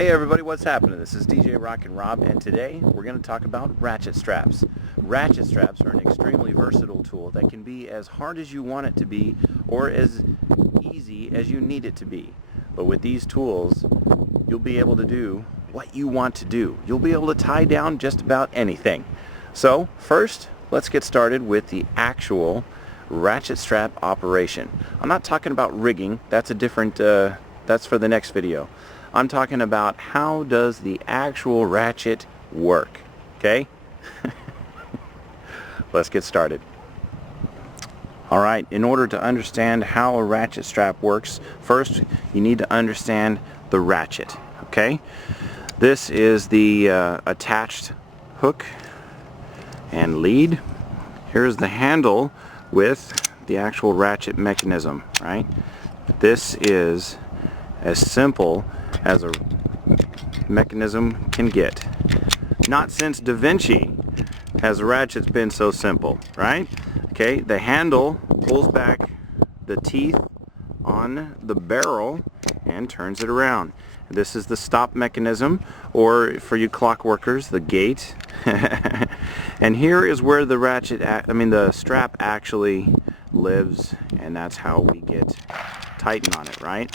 Hey everybody, what's happening? This is DJRockinRob, and today we're going to talk about ratchet straps. Ratchet straps are an extremely versatile tool that can be as hard as you want it to be or as easy as you need it to be. But with these tools, you'll be able to do what you want to do. You'll be able to tie down just about anything. So first, let's get started with the actual ratchet strap operation. I'm not talking about rigging. That's a different, that's for the next video. I'm talking about how does the actual ratchet work, okay? Let's get started. Alright, in order to understand how a ratchet strap works, first you need to understand the ratchet, okay? This is the attached hook and lead. Here's the handle with the actual ratchet mechanism, right? This is as simple as a mechanism can get. Not since Da Vinci has ratchets been so simple, right? Okay, the handle pulls back the teeth on the barrel and turns it around. This is the stop mechanism, or for you clock workers, the gate. And here is where the the strap actually lives, and that's how we get tighten on it, right?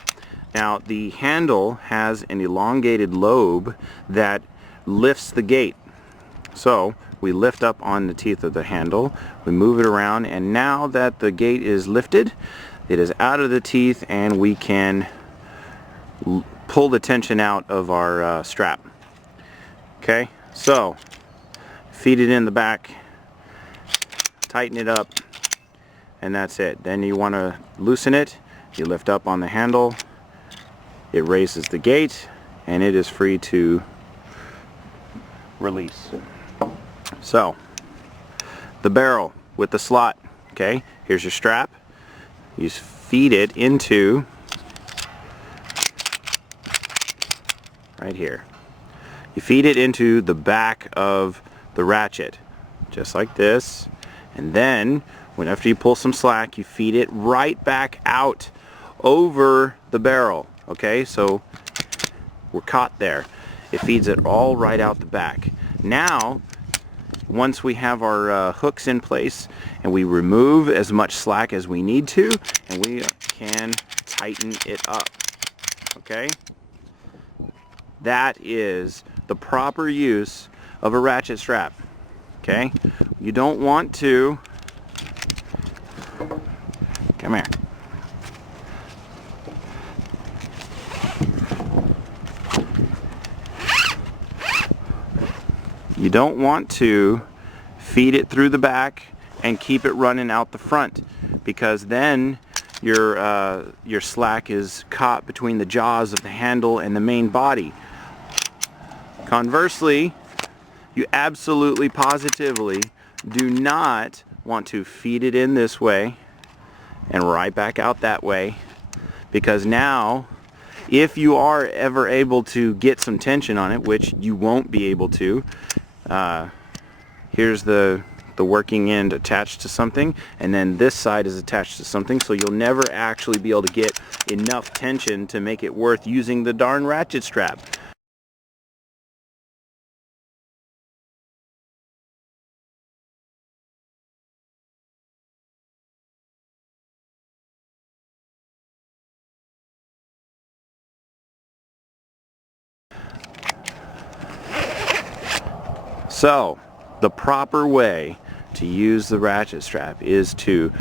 Now the handle has an elongated lobe that lifts the gate. So we lift up on the teeth of the handle, we move it around, and now that the gate is lifted, it is out of the teeth and we can pull the tension out of our strap. Okay, so feed it in the back, tighten it up, and that's it. Then you want to loosen it, you lift up on the handle, it raises the gate, and it is free to release. So, the barrel with the slot, okay, here's your strap. You feed it into, right here. You feed it into the back of the ratchet, just like this, and then, after you pull some slack, you feed it right back out over the barrel. Okay, so we're caught there. It feeds it all right out the back. Now, once we have our hooks in place and we remove as much slack as we need to, and we can tighten it up. Okay? That is the proper use of a ratchet strap. Okay? You don't want to... Come here. You don't want to feed it through the back and keep it running out the front, because then your slack is caught between the jaws of the handle and the main body. Conversely, you absolutely positively do not want to feed it in this way and right back out that way, because now if you are ever able to get some tension on it, which you won't be able to, here's the working end attached to something, and then this side is attached to something, so you'll never actually be able to get enough tension to make it worth using the darn ratchet strap. So, the proper way to use the ratchet strap is to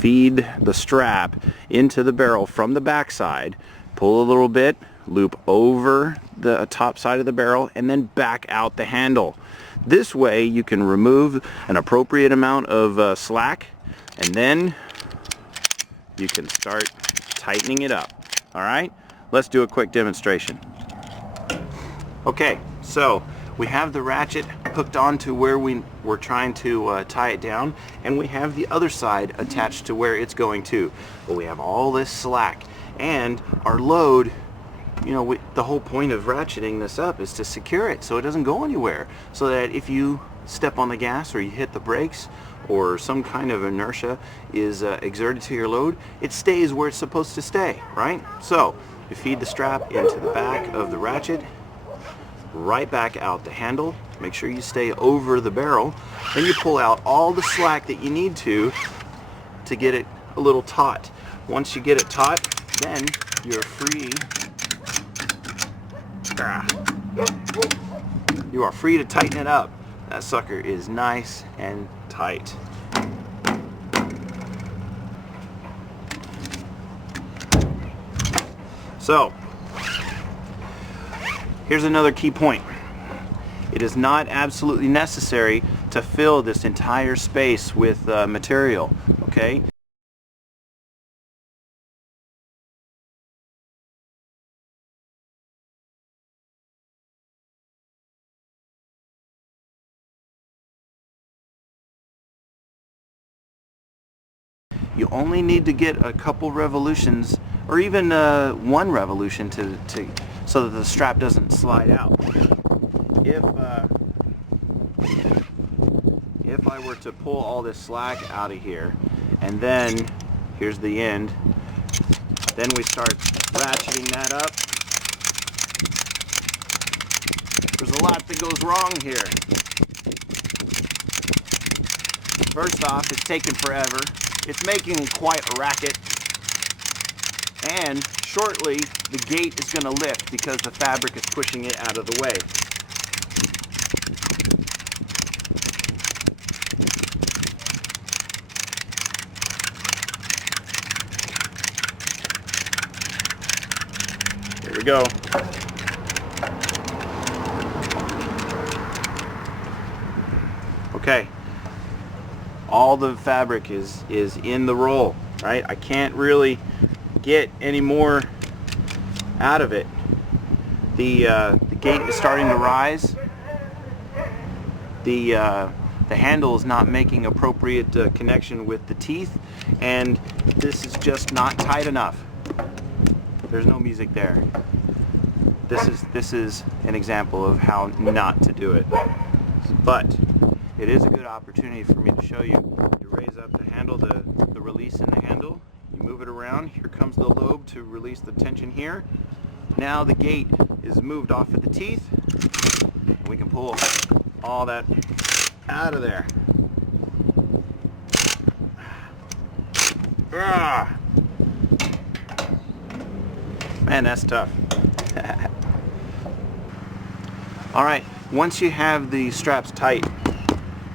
feed the strap into the barrel from the back side, pull a little bit, loop over the top side of the barrel, and then back out the handle. This way you can remove an appropriate amount of slack, and then you can start tightening it up. Alright, let's do a quick demonstration. Okay, so we have the ratchet hooked onto where we were trying to tie it down, and we have the other side attached to where it's going to. But we have all this slack, and our load, the whole point of ratcheting this up is to secure it so it doesn't go anywhere, so that if you step on the gas or you hit the brakes or some kind of inertia is exerted to your load, it stays where it's supposed to stay, right? So You feed the strap into the back of the ratchet, right back out the handle. Make sure you stay over the barrel. Then you pull out all the slack that you need to get it a little taut. Once you get it taut, then you're free. You are free to tighten it up. That sucker is nice and tight. So, here's another key point. It is not absolutely necessary to fill this entire space with material, okay? You only need to get a couple revolutions, or even one revolution so that the strap doesn't slide out. If I were to pull all this slack out of here, and then here's the end, then we start ratcheting that up. There's a lot that goes wrong here. First off, it's taking forever. It's making quite a racket, and shortly the gate is going to lift because the fabric is pushing it out of the way. Here we go. Okay. All the fabric is in the roll, right? I can't really get any more out of it. The gate is starting to rise. The handle is not making appropriate connection with the teeth, and this is just not tight enough. There's no music there. This is an example of how not to do it. But it is a good opportunity for me to show you. You raise up the handle, the release in the handle, you move it around, here comes the lobe to release the tension here. Now the gate is moved off of the teeth, and we can pull all that out of there. Man, that's tough. Alright, once you have the straps tight,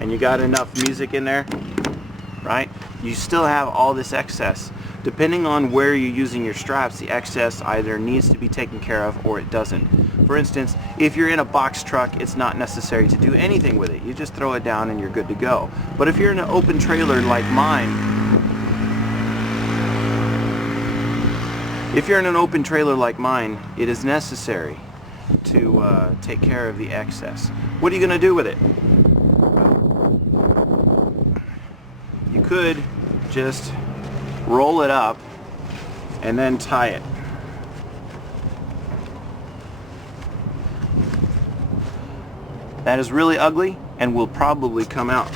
and you got enough music in there, right, you still have all this excess. Depending on where you're using your straps, the excess either needs to be taken care of or it doesn't. For instance, if you're in a box truck, it's not necessary to do anything with it. You just throw it down and you're good to go. But if you're in an open trailer like mine, it is necessary to take care of the excess. What are you going to do with it? You could just roll it up and then tie it. That is really ugly and will probably come out.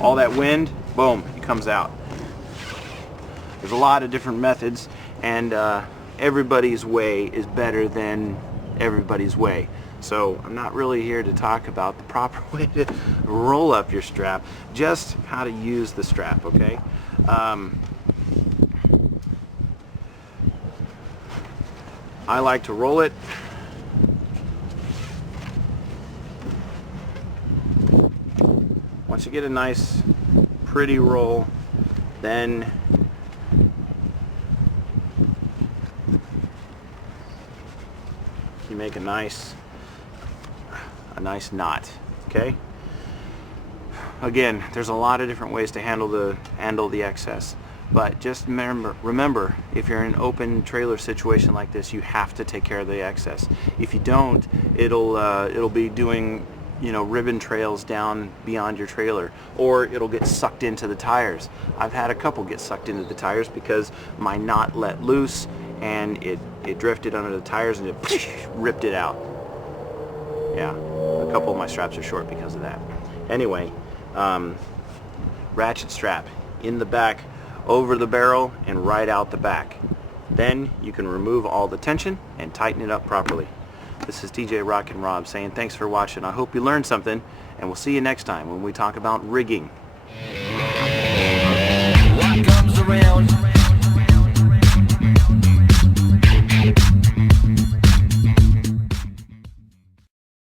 All that wind, boom, it comes out. There's a lot of different methods, and everybody's way is better than everybody's way. So I'm not really here to talk about the proper way to roll up your strap, just how to use the strap, okay? I like to roll it. Once you get a nice, pretty roll, then you make a nice knot, okay? Again, there's a lot of different ways to handle the excess, but just remember, if you're in an open trailer situation like this, you have to take care of the excess. If you don't, it'll be doing, you know, ribbon trails down beyond your trailer, or it'll get sucked into the tires. I've had a couple get sucked into the tires because my knot let loose and it drifted under the tires and it ripped it out. Yeah, a couple of my straps are short because of that. Anyway, ratchet strap in the back, over the barrel, and right out the back. Then you can remove all the tension and tighten it up properly. This is DJRockinRob saying thanks for watching. I hope you learned something, and we'll see you next time when we talk about rigging. What comes around